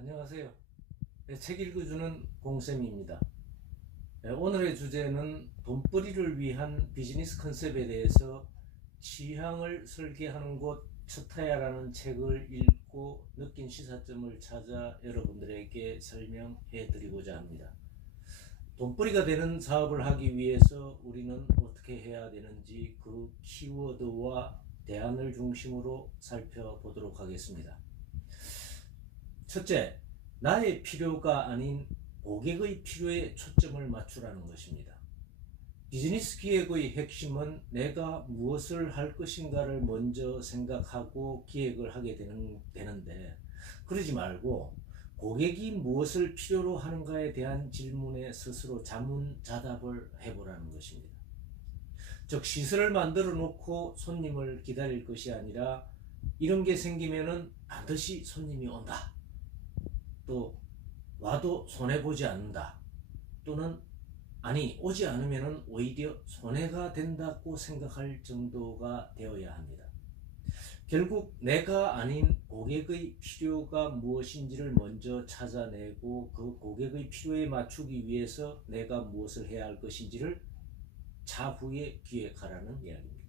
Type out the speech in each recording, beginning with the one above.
안녕하세요. 네, 책 읽어주는 공쌤입니다. 네, 오늘의 주제는 돈벌이를 위한 비즈니스 컨셉에 대해서 취향을 설계하는 곳 처타야라는 책을 읽고 느낀 시사점을 찾아 여러분들에게 설명해 드리고자 합니다. 돈벌이가 되는 사업을 하기 위해서 우리는 어떻게 해야 되는지 그 키워드와 대안을 중심으로 살펴보도록 하겠습니다. 첫째, 나의 필요가 아닌 고객의 필요에 초점을 맞추라는 것입니다. 비즈니스 기획의 핵심은 내가 무엇을 할 것인가를 먼저 생각하고 기획을 하게 되는데, 그러지 말고 고객이 무엇을 필요로 하는가에 대한 질문에 스스로 자문자답을 해보라는 것입니다. 즉, 시설을 만들어 놓고 손님을 기다릴 것이 아니라 이런 게 생기면은 반드시 손님이 온다, 또 와도 손해보지 않는다, 또는 아니 오지 않으면 오히려 손해가 된다고 생각할 정도가 되어야 합니다. 결국 내가 아닌 고객의 필요가 무엇인지를 먼저 찾아내고 그 고객의 필요에 맞추기 위해서 내가 무엇을 해야 할 것인지를 차후에 기획하라는 이야기입니다.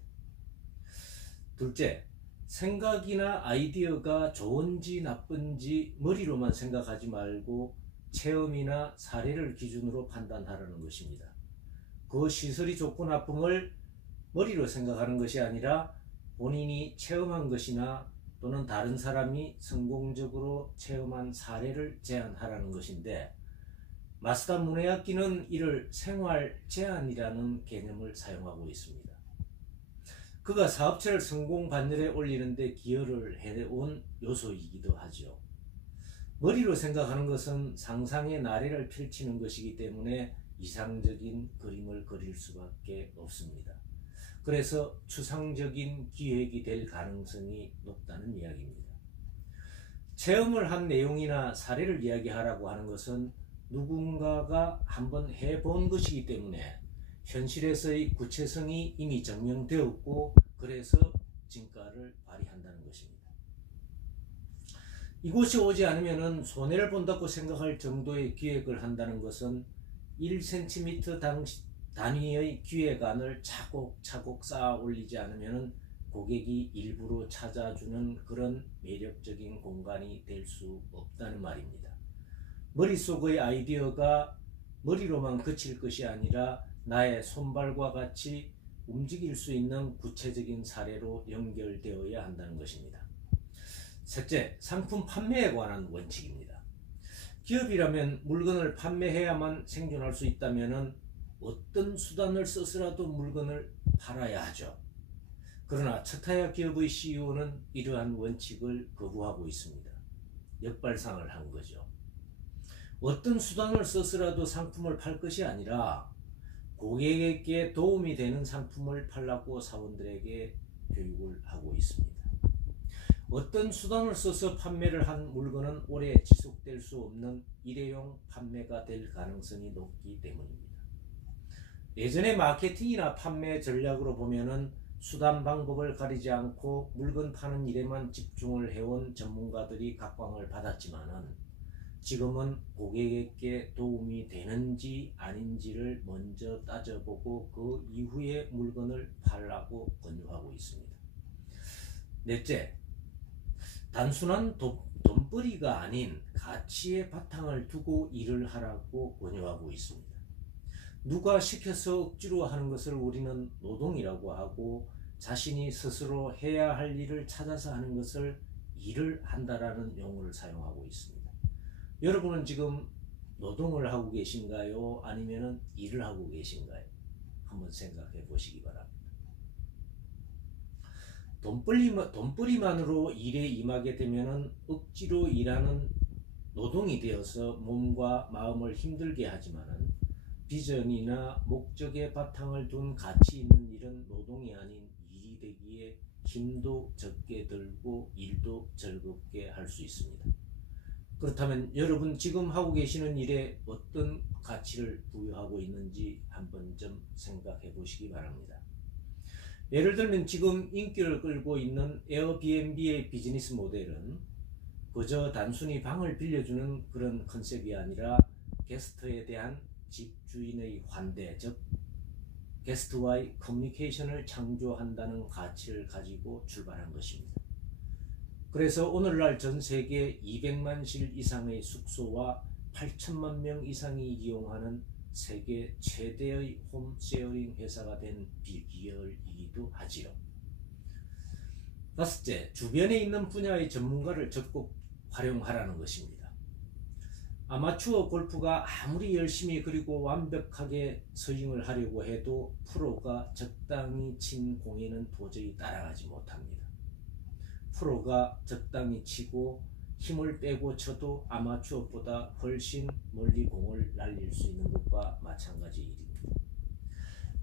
둘째, 생각이나 아이디어가 좋은지 나쁜지 머리로만 생각하지 말고 체험이나 사례를 기준으로 판단하라는 것입니다. 그 시설이 좋고 나쁨을 머리로 생각하는 것이 아니라 본인이 체험한 것이나 또는 다른 사람이 성공적으로 체험한 사례를 제안하라는 것인데, 마스다 무네야키는 이를 생활 제안이라는 개념을 사용하고 있습니다. 그가 사업체를 성공 반열에 올리는 데 기여를 해온 요소이기도 하죠. 머리로 생각하는 것은 상상의 나래를 펼치는 것이기 때문에 이상적인 그림을 그릴 수밖에 없습니다. 그래서 추상적인 기획이 될 가능성이 높다는 이야기입니다. 체험을 한 내용이나 사례를 이야기하라고 하는 것은 누군가가 한번 해본 것이기 때문에 현실에서의 구체성이 이미 증명되었고, 그래서 진가를 발휘한다는 것입니다. 이곳이 오지 않으면 손해를 본다고 생각할 정도의 기획을 한다는 것은 1cm 단위의 기획안을 차곡차곡 쌓아 올리지 않으면 고객이 일부러 찾아주는 그런 매력적인 공간이 될 수 없다는 말입니다. 머릿속의 아이디어가 머리로만 그칠 것이 아니라 나의 손발과 같이 움직일 수 있는 구체적인 사례로 연결되어야 한다는 것입니다. 셋째, 상품 판매에 관한 원칙입니다. 기업이라면 물건을 판매해야만 생존할 수 있다면 어떤 수단을 써서라도 물건을 팔아야 하죠. 그러나 처타야 기업의 CEO는 이러한 원칙을 거부하고 있습니다. 역발상을 한 거죠. 어떤 수단을 써서라도 상품을 팔 것이 아니라 고객에게 도움이 되는 상품을 팔라고 사원들에게 교육을 하고 있습니다. 어떤 수단을 써서 판매를 한 물건은 오래 지속될 수 없는 일회용 판매가 될 가능성이 높기 때문입니다. 예전의 마케팅이나 판매 전략으로 보면은 수단 방법을 가리지 않고 물건 파는 일에만 집중을 해온 전문가들이 각광을 받았지만은, 지금은 고객에게 도움이 되는지 아닌지를 먼저 따져보고 그 이후에 물건을 팔라고 권유하고 있습니다. 넷째, 단순한 돈벌이가 아닌 가치의 바탕을 두고 일을 하라고 권유하고 있습니다. 누가 시켜서 억지로 하는 것을 우리는 노동이라고 하고, 자신이 스스로 해야 할 일을 찾아서 하는 것을 일을 한다라는 용어를 사용하고 있습니다. 여러분은 지금 노동을 하고 계신가요? 아니면 일을 하고 계신가요? 한번 생각해 보시기 바랍니다. 돈벌이만으로 일에 임하게 되면 억지로 일하는 노동이 되어서 몸과 마음을 힘들게 하지만, 비전이나 목적의 바탕을 둔 가치 있는 일은 노동이 아닌 일이 되기에 힘도 적게 들고 일도 즐겁게 할 수 있습니다. 그렇다면 여러분 지금 하고 계시는 일에 어떤 가치를 부여하고 있는지 한번 좀 생각해 보시기 바랍니다. 예를 들면 지금 인기를 끌고 있는 에어비앤비의 비즈니스 모델은 그저 단순히 방을 빌려주는 그런 컨셉이 아니라 게스트에 대한 집주인의 환대, 즉 게스트와의 커뮤니케이션을 창조한다는 가치를 가지고 출발한 것입니다. 그래서 오늘날 전 세계 200만 실 이상의 숙소와 8천만 명 이상이 이용하는 세계 최대의 홈쉐어링 회사가 된 비결이기도 하지요. 다섯째, 주변에 있는 분야의 전문가를 적극 활용하라는 것입니다. 아마추어 골프가 아무리 열심히 그리고 완벽하게 스윙을 하려고 해도 프로가 적당히 친 공에는 도저히 따라가지 못합니다. 프로가 적당히 치고 힘을 빼고 쳐도 아마추어보다 훨씬 멀리 공을 날릴 수 있는 것과 마찬가지 일입니다.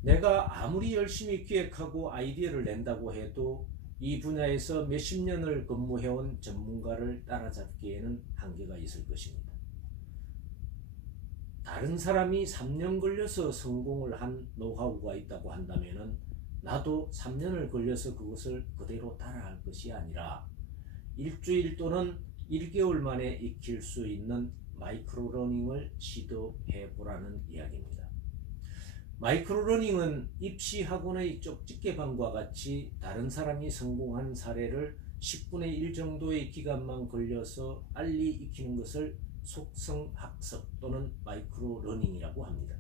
내가 아무리 열심히 기획하고 아이디어를 낸다고 해도 이 분야에서 몇십 년을 근무해온 전문가를 따라잡기에는 한계가 있을 것입니다. 다른 사람이 3년 걸려서 성공을 한 노하우가 있다고 한다면 나도 3년을 걸려서 그것을 그대로 따라할 것이 아니라 일주일 또는 1개월 만에 익힐 수 있는 마이크로러닝을 시도해 보라는 이야기입니다. 마이크로러닝은 입시학원의 쪽집게방과 같이 다른 사람이 성공한 사례를 10분의 1 정도의 기간만 걸려서 빨리 익히는 것을 속성학습 또는 마이크로러닝이라고 합니다.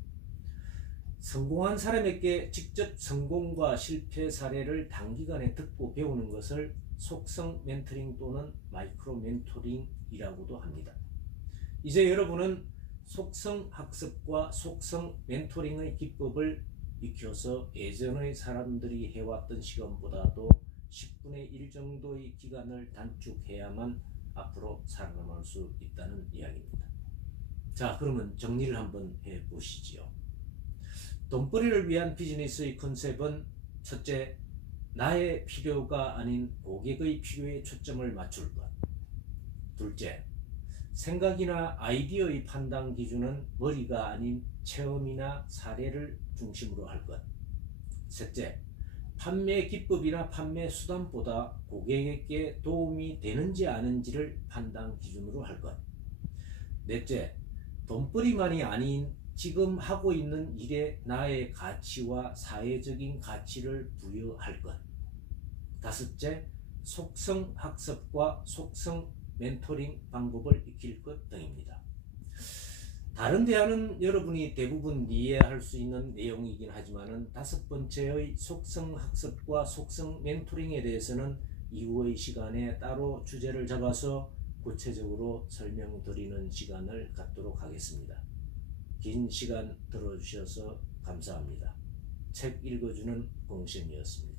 성공한 사람에게 직접 성공과 실패 사례를 단기간에 듣고 배우는 것을 속성 멘토링 또는 마이크로 멘토링이라고도 합니다. 이제 여러분은 속성 학습과 속성 멘토링의 기법을 익혀서 예전의 사람들이 해왔던 시간보다도 10분의 1 정도의 기간을 단축해야만 앞으로 살아남을 수 있다는 이야기입니다. 자, 그러면 정리를 한번 해보시지요. 돈벌이를 위한 비즈니스의 컨셉은 첫째, 나의 필요가 아닌 고객의 필요에 초점을 맞출 것. 둘째, 생각이나 아이디어의 판단 기준은 머리가 아닌 체험이나 사례를 중심으로 할 것. 셋째, 판매 기법이나 판매 수단보다 고객에게 도움이 되는지 아닌지를 판단 기준으로 할 것. 넷째, 돈벌이만이 아닌 지금 하고 있는 일에 나의 가치와 사회적인 가치를 부여할 것. 다섯째, 속성 학습과 속성 멘토링 방법을 익힐 것 등입니다. 다른 대안은 여러분이 대부분 이해할 수 있는 내용이긴 하지만 다섯 번째의 속성 학습과 속성 멘토링에 대해서는 이후의 시간에 따로 주제를 잡아서 구체적으로 설명드리는 시간을 갖도록 하겠습니다. 긴 시간 들어주셔서 감사합니다. 책 읽어주는 공심이었습니다.